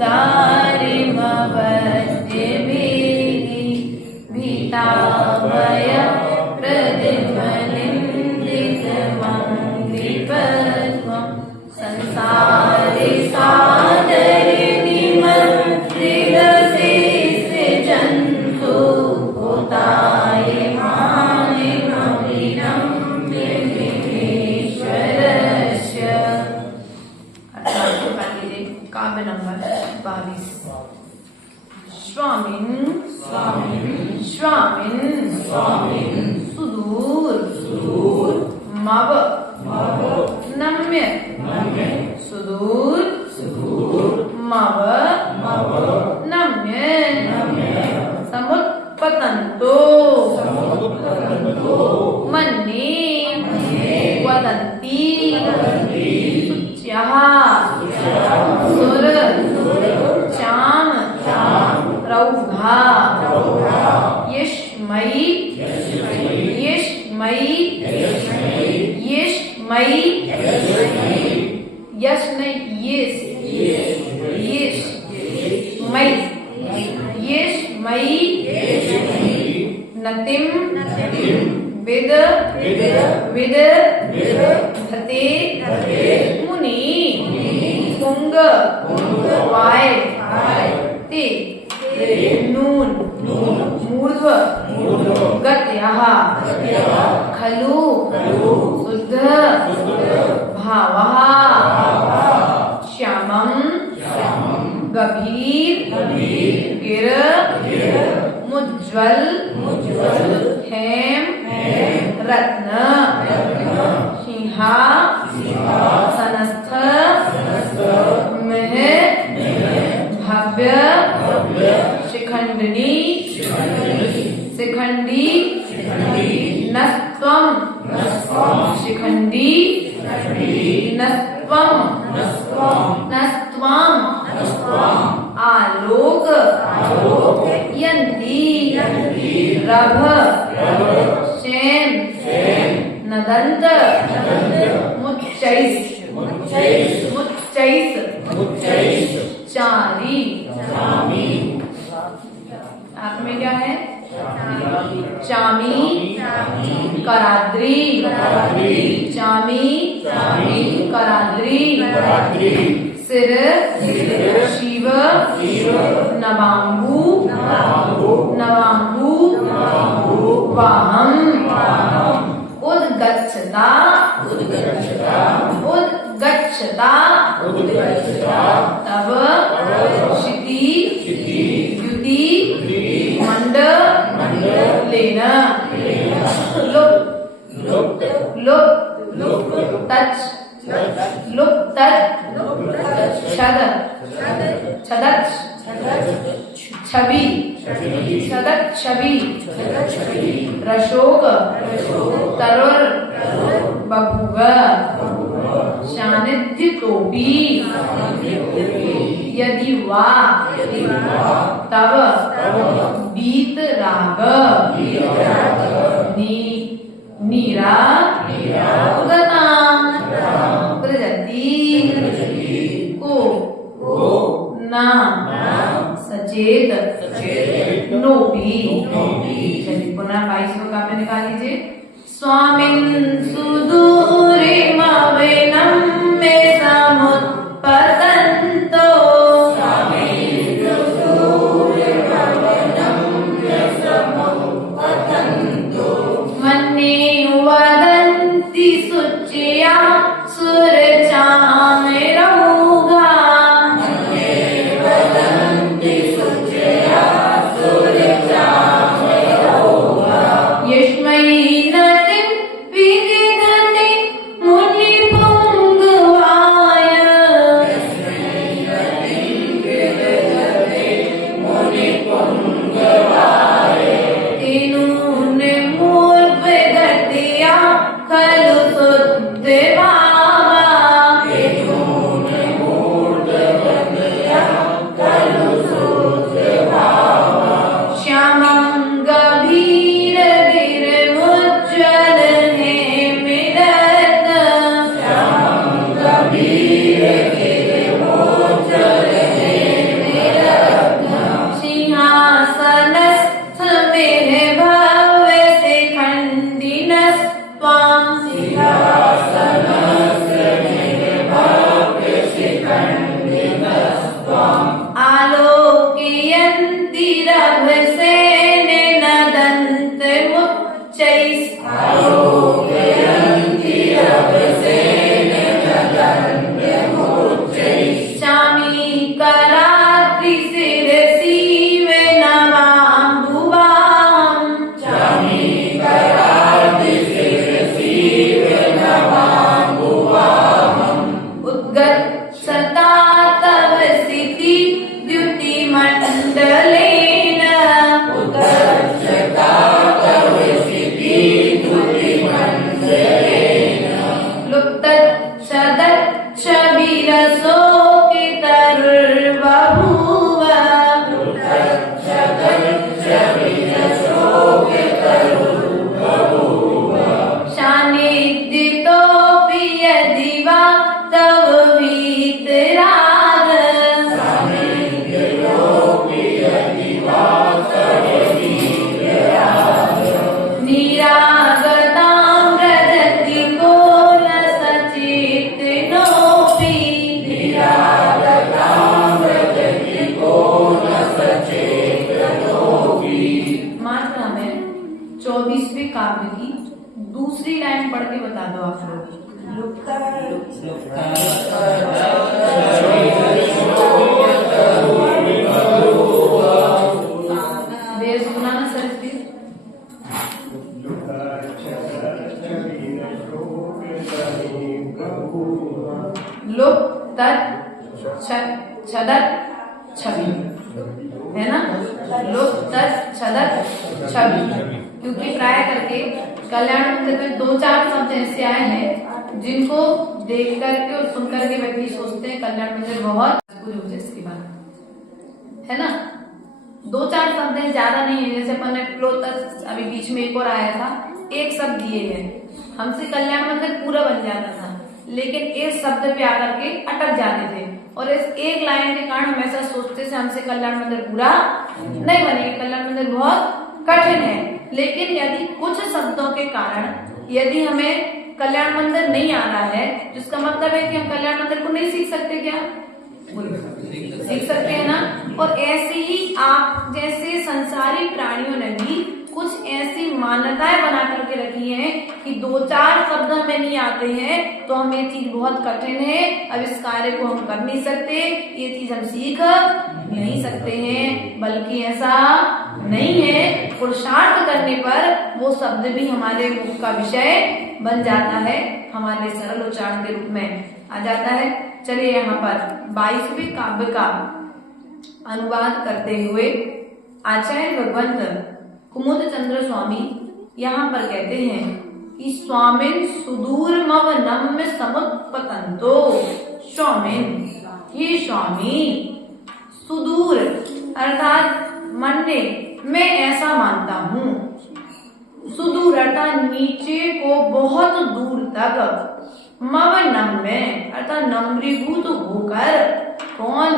दारिमवद्यभिः भीताभय प्रदिमनिन्दितमङ्घ्रिपद्मं संसारे सादरनिमन्त्रितसे सृजन्तु भूताय मानिमविनं विघ्नेश्वरस्य। काव्य नंबर 22। स्वामिन् सुदूर मव नम्य सुदूर मव नम्य समुत्पतन्तो मन्ये वदन्ति शुच्यः सुर चाम रौघा यष्मयि नतिं विद धते मुनि पुंग वाय ते नून मूर्ध्व गत्यः खलु शुद्ध भावः श्यामं गभीर गिर मुज्ज्वल हेम रत्न सिंहासनस्थ मह भव्य शिखंडी नस्त्वं शिखंडी नस्त्वं आलोक यन्ति रभ शेन नदंत मुच्चैस चारी। आप में क्या है? चामी कराद्री सिर शिव नवांबू वाहम उद्गच्छता तव क्षिति युति मंडलेन लुप्त तच् छवि रशोक तरुर बभुव सानिध्यतोपि यदि वा तव वीतराग नीरा उदता प्रजति को न सचेत नोपी। चलिए पुनः 22वां काव्य निकाल लीजिए। स्वामिन् सुदूरे मवेनं मे समुत्पतन्तो मन्ये वदन्ति शुच्या सुरचामेरौघा यस्मै नतिं विदि पढ़ के बता दो आप लोग। देर सुना ना सर प्लीज। लुप तत् छदत छवि है ना, लुप तत् छदत छवि। क्योंकि प्राय करके कल्याण मंदिर में 2-4 शब्द ऐसे आए हैं जिनको देख करके और सुन करके व्यक्ति सोचते हैं कल्याण मंदिर बहुत पूरी हो जाए इसकी बात है ना। 2-4 शब्द हैं, ज्यादा नहीं है। जैसे अपन ने प्लोतस अभी बीच में एक और आया था, एक शब्द दिए हैं, हमसे कल्याण मंदिर पूरा बन जाता था, लेकिन एक शब्द पे आकर के अटक जाते थे और इस एक लाइन के कारण हम ऐसा सोचते थे हमसे कल्याण मंदिर पूरा नहीं बनेगा, कल्याण मंदिर बहुत कठिन है। लेकिन यदि कुछ शब्दों के कारण यदि हमें कल्याण मंदिर नहीं आ रहा है, जिसका मतलब है कि हम कल्याण मंदिर को नहीं सीख सकते, क्या सीख सकते हैं ना। और ऐसे ही आप जैसे संसारी प्राणियों ने भी कुछ ऐसी मान्यताएं बना करके रखी हैं कि 2-4 शब्द हमें नहीं आते हैं तो हम ये चीज बहुत कठिन है, अब इस कार्य को हम कर नहीं सकते, ये चीज हम सीख नहीं सकते हैं। बल्कि ऐसा नहीं है, पुरुषार्थ करने पर वो शब्द भी हमारे मुख का विषय बन जाता है, हमारे सरल उच्चारण के रूप में आ जाता है। चलिए यहाँ पर 22वें काव्य का अनुवाद करते हुए आचार्य भगवंत कुमुद चंद्र स्वामी यहाँ पर कहते हैं कि स्वामिन सुदूर मव नम्य समुत्पतंतो। स्वामिन, हे स्वामी, सुदूर अर्थात मन्ने, मैं ऐसा मानता हूँ, सुदूर अर्थात नीचे को बहुत दूर तक, मव नम्य अर्थात नम्रीभूत होकर, कौन,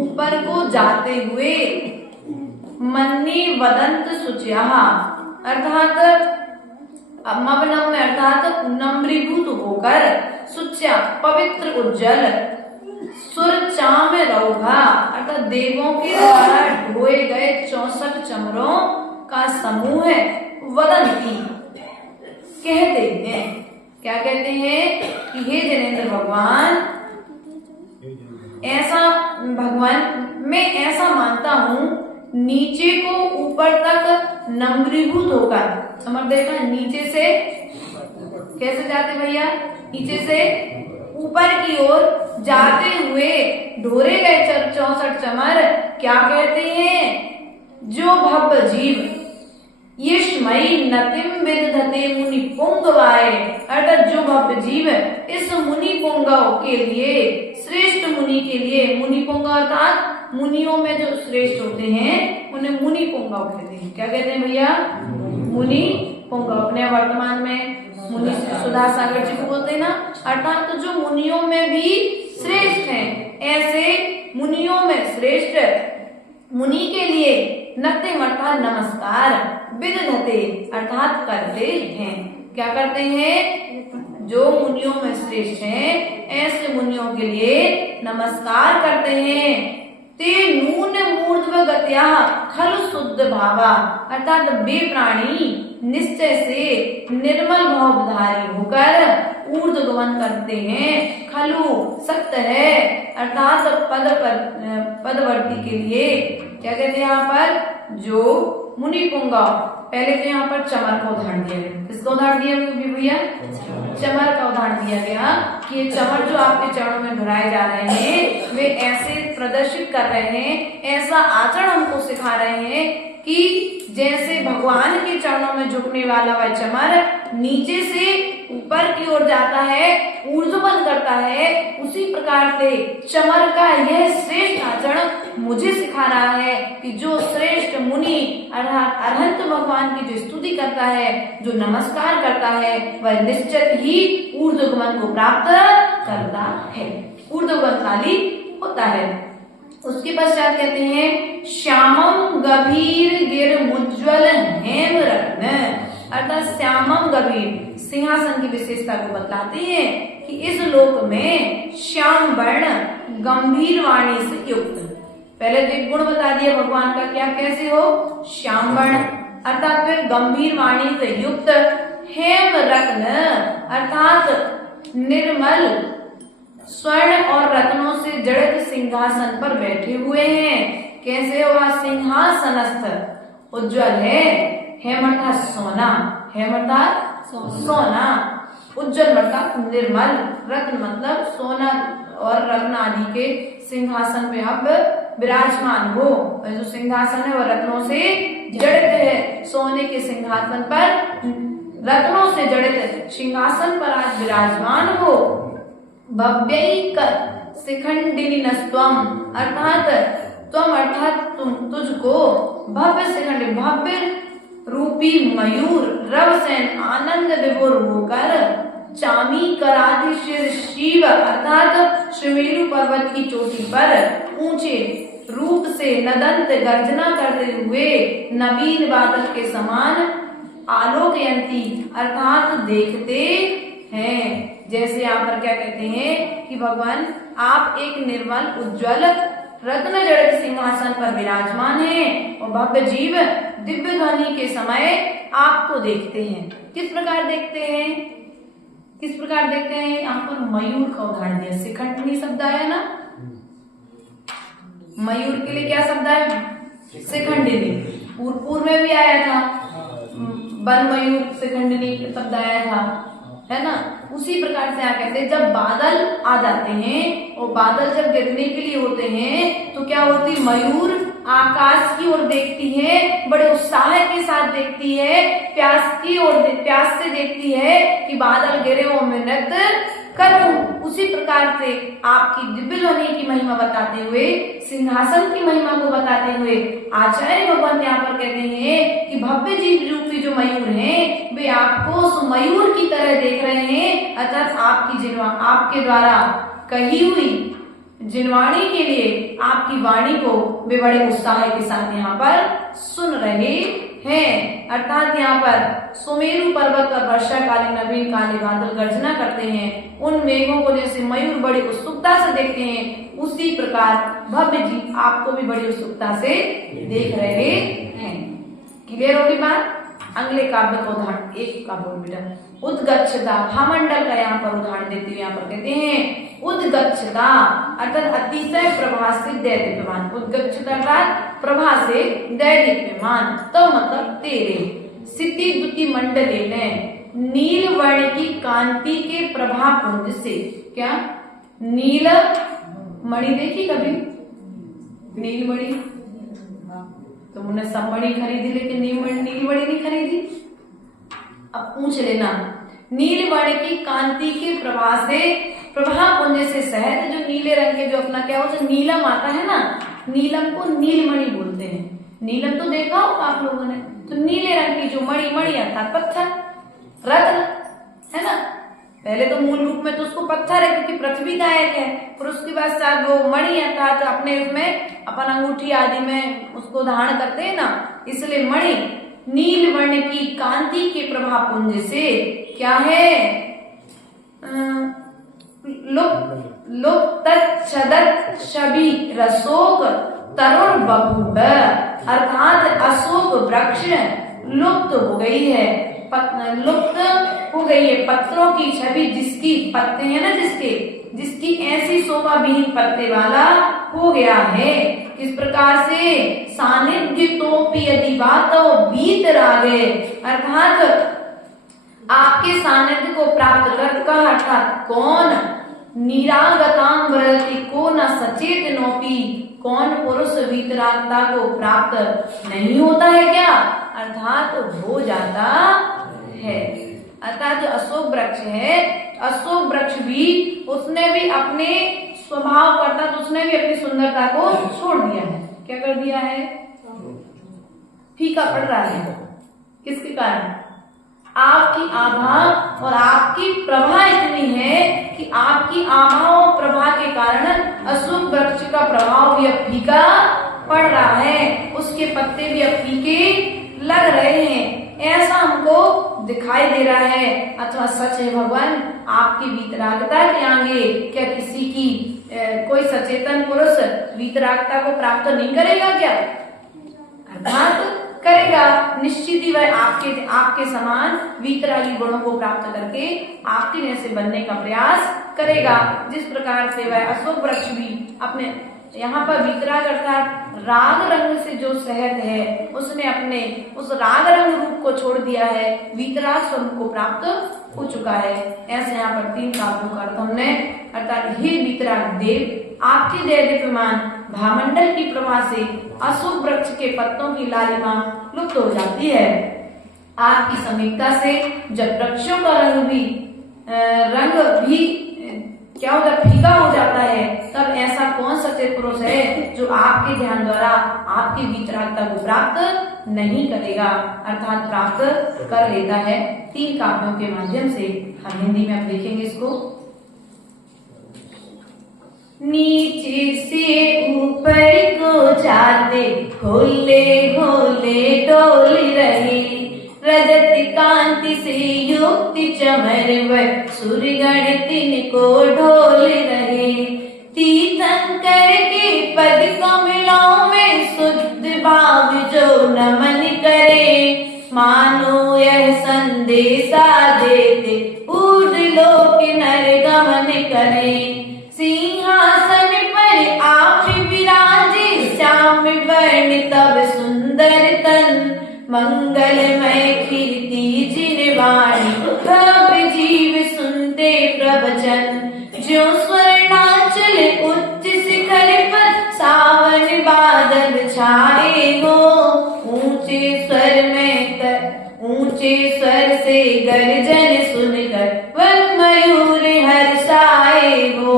ऊपर को जाते हुए, मन्नी वदंत शुचिया अर्थात मवनम अर्थात नम्रीभूत होकर, शुच्या पवित्र उज्जवल, सुरचाम रौघा अर्थात देवों के द्वारा ढोए गए 64 चमरों का समूह है, वदंती कहते हैं। क्या कहते हैं कि हे जनेन्द्र भगवान, ऐसा भगवान मैं ऐसा मानता हूँ, नीचे को ऊपर तक नम्रीभूत होकर, समझ देखा, नीचे से कैसे जाते भैया, नीचे से ऊपर की ओर जाते हुए ढोरे गए 64 चमर क्या कहते हैं, जो भव्य जीव यशमयी नतिम विदधते मुनि पुंगवाए अर्थात जो भव्य जीव इस मुनि पुंगव के लिए, श्रेष्ठ मुनि के लिए, मुनि पुंगव अर्थात मुनियों में जो श्रेष्ठ होते हैं उन्हें मुनि पुंगव कहते हैं। क्या कहते हैं भैया, मुनि पुंगव। अपने वर्तमान में मुनि सुधा सागर जी को बोलते हैं ना, अर्थात तो जो मुनियों में भी श्रेष्ठ हैं, ऐसे मुनियों में श्रेष्ठ मुनि के लिए नतिम अर्थात नमस्कार, विदधते अर्थात करते हैं। क्या करते हैं, जो मुनियों में श्रेष्ठ हैं ऐसे मुनियों के लिए नमस्कार करते हैं। ते नून मूर्ध्व गत्या खलु शुद्ध भावा अर्थात वे प्राणी निश्चय से निर्मल भावधारी होकर ऊर्ध्व गमन करते हैं। खलु सत्य है अर्थात पदवर्ती के लिए। क्या कहते हैं यहाँ पर, जो मुनि पुंगव, पहले तो यहाँ पर चमर का उदाहरण दिया गया, किसका उदाहरण दिया गया भैया, चमर का उदाहरण दिया गया कि ये चमर जो आपके चरणों में भराए जा रहे हैं वे ऐसे प्रदर्शित कर रहे हैं, ऐसा आचरण हमको सिखा रहे हैं कि जैसे भगवान के चरणों में झुकने वाला वह चमर नीचे से ऊपर की ओर जाता है, ऊर्ध्वगमन करता है, उसी प्रकार से चमर का यह श्रेष्ठ आचरण मुझे सिखा रहा है कि जो श्रेष्ठ मुनि अर्थात अरहंत भगवान की जो स्तुति करता है, जो नमस्कार करता है, वह निश्चित ही ऊर्ध्वगमन को प्राप्त करता है, ऊर्ध्वगमनशाली होता है। उसके पश्चात कहते हैं श्यामम गभीर गिर मुज्ज्वल हेम रत्न अर्थात श्यामम गभीर सिंहासन की विशेषता को बताते हैं कि इस लोक में श्याम वर्ण गंभीर वाणी से युक्त। पहले तो गुण बता दिया भगवान का, क्या कैसे हो, श्याम वर्ण अर्थात फिर गंभीर वाणी से युक्त हेम रत्न अर्थात निर्मल स्वर्ण और रत्नों से जड़ित सिंहासन पर बैठे हुए हैं। कैसे हुआ? सिंहासनस्थ उज्ज्वल है। हेम अर्थात सोना, हेम अर्थात सोना, उज्ज्वल अर्थात निर्मल, रत्न मतलब सोना और रत्न आदि के सिंहासन पे आप विराजमान हो। जो सिंहासन है वह रत्नों से जड़ित है। सोने के सिंहासन पर, रत्नों से जड़ित सिंहासन पर आज विराजमान हो। भव्यैक शिखंडिनी नस्त्वम अर्थात त्वम अर्थात तुम, तुझको भव्य शिखंड भव्य रूपी मयूर रवसेन आनंद विभोर होकर चामी कराधीश्वर शिव अर्थात श्रीमेरु पर्वत की चोटी पर ऊंचे रूप से नदंत गर्जना करते हुए नवीन बादल के समान आलोकयंती अर्थात देखते हैं। जैसे यहाँ पर क्या कहते हैं कि भगवान आप एक निर्मल उज्ज्वल रत्न जड़ित सिंहासन पर विराजमान हैं और भव्य जीव दिव्य ध्वनि के समय आपको देखते हैं। किस प्रकार देखते हैं? किस प्रकार देखते हैं? यहाँ पर मयूर का उदाहरण दिया, शिखंडिनी शब्द आया ना, मयूर के लिए क्या शब्द है? शिखंडिनी। पूर्व में भी आया था वन मयूर शिखंडिनी शब्द आया था, है ना। उसी प्रकार से यहाँ कहते हैं जब बादल आ जाते हैं और बादल जब गिरने के लिए होते हैं तो क्या होती? मयूर आकाश की ओर देखती है, बड़े उत्साह के साथ देखती है, प्यास से देखती है कि बादल गिरे और मैं नृत्य करूं। उसी प्रकार से आपकी दिव्य ध्वनि की महिमा बताते हुए, सिंहासन की महिमा को बताते हुए आचार्य भगवान यहाँ पर कहते हैं कि भव्य जीव रूपी जो मयूर हैं वे आपको उस मयूर की तरह देख रहे हैं, अर्थात आपके द्वारा कही हुई जिनवाणी के लिए आपकी वाणी को वे बड़े उत्साह के साथ यहाँ पर सुन रहे हैं। अर्थात यहाँ पर सुमेरु पर्वत पर वर्षाकालीन नवीन काले बादल गर्जना करते हैं, उन मेघों को जैसे मयूर बड़ी उत्सुकता से देखते हैं, उसी प्रकार भव्य जीव आपको भी बड़ी उत्सुकता से देख रहे हैं। क्लियर होगी बात? अगले काव्य का उदाहरण एक का बोल बेटा उद्गच्छता भामंडल का यहाँ पर उदाहरण देते हुए यहाँ पर कहते हैं उद्गच्छता अर्थात अतिशय प्रभा से दैदीप्यमान, उद्गच्छता अर्थात प्रभा से दैदीप्यमान, तो मतलब तेरे सिद्धि दुति मंडले ने नील वर्ण की कांति के प्रभा पुंज से, क्या नील मणि देखी कभी? नील मणि तुमने सब मणि खरीदी लेकिन नील मणि नहीं खरीदी। अब पूछ लेना, नील वर्ण की कांति के प्रभा से, प्रभा पुंज से शहद जो नीले रंग के जो अपना क्या हो नीलम आता है ना, नीलम को नीलमणि बोलते हैं। नीलम तो देखा होगा आप लोगों ने, तो नीले रंग की जो मणि अर्थात पत्थर रत्न है ना। पहले तो मूल रूप में तो उसको पत्थर है क्योंकि पृथ्वी का एक है, फिर उसके बाद साथ वो मणि अर्थात अपने उसमें अपन अंगूठी आदि में उसको धारण करते हैं ना, इसलिए मणि नील वर्ण की कांति के प्रभा पुंज से क्या है? लुप्त छदत छवि रसोक तरुण बबूब अर्थात अशोक वृक्ष लुप्त हो गई है, लुप्त हो गई है पत्रों की छवि, जिसकी पत्ते हैं ना जिसकी ऐसी शोभा विहीन पत्ते वाला हो गया है। किस प्रकार से? सानिध्य तोपी यदि बातो बीत रागे अर्थात आपके सानिध्य को प्राप्त कर अर्थात कौन निरागताम व्रति को न सचेत नोपी, कौन पुरुष वीतरागता को प्राप्त नहीं होता है क्या? अर्थात हो जाता है। अर्थात जो अशोक वृक्ष है, अशोक वृक्ष भी उसने भी अपने स्वभाव का अर्थात उसने भी अपनी सुंदरता को छोड़ दिया है। क्या कर दिया है? फीका पड़ रहा है। किसके कारण? आपकी आभा और आपकी प्रभा इतनी है कि आपकी आभा और प्रभा के कारण अशोक वृक्ष का प्रभाव भी अब फीका पड़ रहा है, उसके पत्ते भी अब फीके लग रहे हैं, ऐसा हमको दिखाई दे रहा है। अथवा सच है भगवान आपकी वीतरागता के आगे क्या किसी की कोई सचेतन पुरुष वीतरागता को प्राप्त नहीं करेगा क्या? अर्थात करेगा, निश्चित ही वह आपके समान वीतरागी गुणों को प्राप्त करके आपके जैसे बनने का प्रयास करेगा। जिस प्रकार से वह अशोक वृक्ष भी अपने यहाँ पर वीतराग अर्थात राग रंग से जो सहत है, उसने अपने उस राग रंग रूप को छोड़ दिया है, वीतराग स्वरूप को प्राप्त हो चुका है। ऐसे यहाँ पर 3 काव्यों का अर्थ हमने, अर्थात हे वीतराग देव, आपके दैदीप्यमान भामंडल की प्रभा से अशोक वृक्ष के पत्तों की लालिमा लुप्त हो जाती है। आपकी समीपता से जब वृक्षों का रंग भी क्या होता है, फीका हो जाता है, तब ऐसा कौन सचेत पुरुष है जो आपके ध्यान द्वारा आपकी वीतरागता को प्राप्त नहीं करेगा, अर्थात प्राप्त कर लेता है। 3 काव्यों के माध्यम से हम हिंदी में अब देखेंगे इसको। नीचे से ऊपर को जाते होले होले डोल रहे, रजत कांति से युक्त चमर व सूर्यगण तिनको ढोल रहे। तीर्थंकर के पद कमलों में शुद्ध भाव जो नमन करे, मानो यह संदेशा देते ऊर्ध्वलोक नर गमन करे। सिंहासन पर आप विराजे, श्याम वर्ण तब सुंदर तन, मंगलमय कीर्ति जिन वाणी, भव्य जीव सुनते प्रवचन। जो स्वर्णाचल उच्च शिखर पर सावन बादल छाए हो, ऊंचे स्वर से गर्जन सुनकर वन मयूर हर्षाए हो।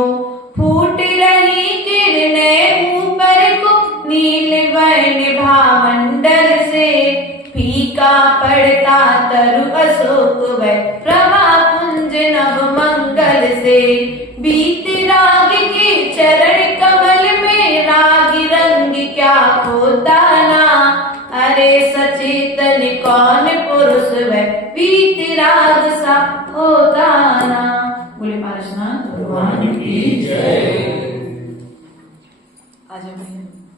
फूट रही किरणें ऊपर को नील वर्ण भामंडल से, फीका पड़ता तरु अशोक व प्रभा पुंज नव मंगल से। बीत राग के चरण कमल में रागी रंग क्या होता ना, अरे सचेतन कौन पुरुष वह बीत राग सा होता ना। बोले पारसनाथ भगवान की जय। आजा भैया।